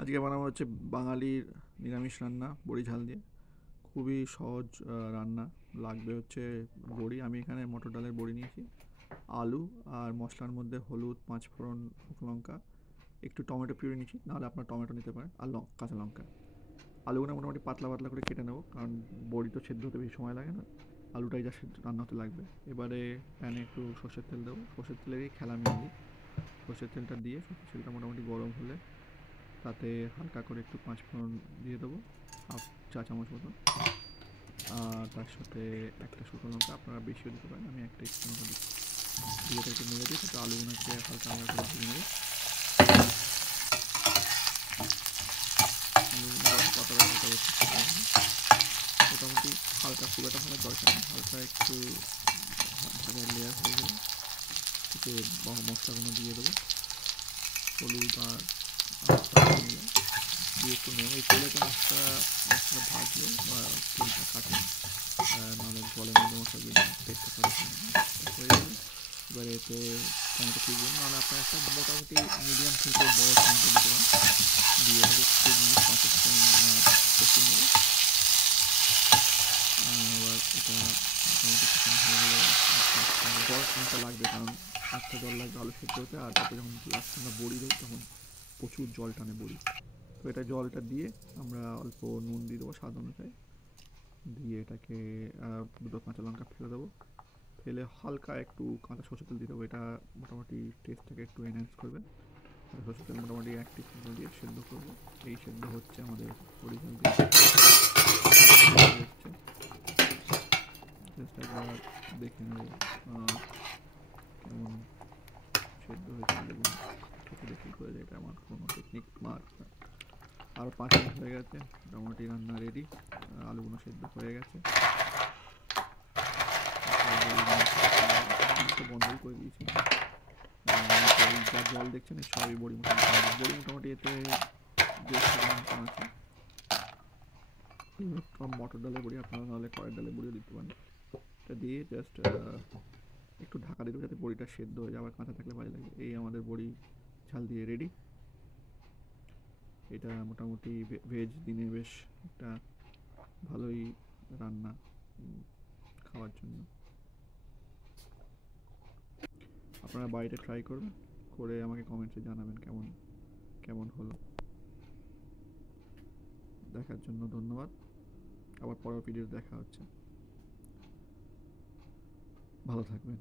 আজকে বানাবো হচ্ছে বাঙালির নিরামিষ রান্না বড়ি ঝাল দিয়ে। খুবই সহজ রান্না। লাগবে হচ্ছে বড়ি, আমি এখানে মটর ডালের বড়ি নিয়েছি, আলু আর মশলার মধ্যে হলুদ, পাঁচফোড়ন, শুকনো লঙ্কা, একটু টমেটো পিউরি নিয়েছি, নাহলে আপনার টমেটো নিতে পারেন, আর কাঁচা লঙ্কা। আলুগুলো মোটামুটি পাতলা পাতলা করে কেটে নেবো, কারণ বড়ি তো সেদ্ধ হতে বেশি সময় লাগে না, আলুটাই যা সেদ্ধ রান্না হতে লাগবে। এবারে প্যানে একটু সর্ষের তেল দেবো, সর্ষের তেলেরই খেলা মেনলি। সর্ষের তেলটা দিয়ে সর্ষের তেলটা মোটামুটি গরম হলে তাতে হালকা করে একটু পাঁচফোড়ন দিয়ে দেবো, হাফ চা চামচ মতন। আর তার সাথে একটা শুকনো লঙ্কা, আপনারা বেশিও দিতে পারেন, আমি একটা শুকনো লঙ্কা দিচ্ছি। দিয়ে একটু নেড়ে দিয়ে তাতে আলুগুলোকে হালকা হালকা করে ভেজে নেবো। আলুগুলো পাতলা হালকা মোটামুটি হালকা, খুব একটা ভালো দরকার নেই, হালকা একটু ভাজার লেয়ার হয়ে গেলে থেকে মশলাগুলো দিয়ে দেবো, হলুদ আর দিয়ে একটু নেব। এই তেলেতে মশলা ভাজলে বা তেলটা কাটে, নাহলে জলের মধ্যে মশলাগুলো টেস্টটা করে হয়ে যাবে। এবারে এতে টমেটো দিয়ে দিন, নাহলে আপনার একটা মোটামুটি মিডিয়াম থেকে বড় টমেটো দিতে পারেন। দিয়ে এটাকে একটু মিনিট 5 কষিয়ে নেবে। আবার এটা মোটামুটি কষানো হয়ে গেলে জল খানিকটা লাগবে, কারণ একটা জল লাগবে আলু সেদ্ধ হতে, আর তারপরে যখন লাস্টে আমরা বড়ি দেবো তখন প্রচুর জল টানে বড়ি। তো এটা জলটা দিয়ে আমরা অল্প নুন দিয়ে দেবো স্বাদ অনুযায়ী, দিয়ে এটাকে দুটো কাঁচা লঙ্কা ফেলে দেবো, ফেলে হালকা একটু কাঁচা সরষের তেল দিয়ে দেবো, এটা মোটামুটি টেস্টটাকে একটু এনহ্যান্স করবে। সরষের তেল মোটামুটি 1 টিস্পুন দিয়ে সেদ্ধ করবো। এই সেদ্ধ হচ্ছে আমাদের অরিজিনাল দিয়ে হচ্ছে, জাস্ট একবার দেখে নেবো কেমন সেদ্ধ হয়েছে আলুগুলো, খেতে দেখেই বোঝা যায় এটা আমার কোনো টেকনিক মার। আরও 5 মিনিট হয়ে গেছে, মোটামুটি রান্না রেডি, আলুগুলো সেদ্ধ হয়ে গেছে। বন্ধই করে দিয়েছি, যা জল দেখছেন সবই বড়ি মোটামুটি এতে 150 গ্রাম আছে। মটর ডালের বড়ি, আপনারা নাহলে কড়াই ডালের বড়িও দিতে পারেন। এটা দিয়ে জাস্ট একটু ঢাকা দিয়ে দেবো যাতে বড়িটা সেদ্ধ হয়ে যায়, আবার কাঁচা থাকলে ভালো লাগে। এই আমাদের বড়ি ঝাল দিয়ে রেডি। এটা মোটামুটি ভেজ দিনে বেশ একটা ভালোই রান্না খাওয়ার জন্য। আপনারা বাড়িতে ট্রাই করবেন, করে আমাকে কমেন্টসে জানাবেন কেমন কেমন হলো। দেখার জন্য ধন্যবাদ, আবার পরের ভিডিও দেখা হচ্ছে, ভালো থাকবেন।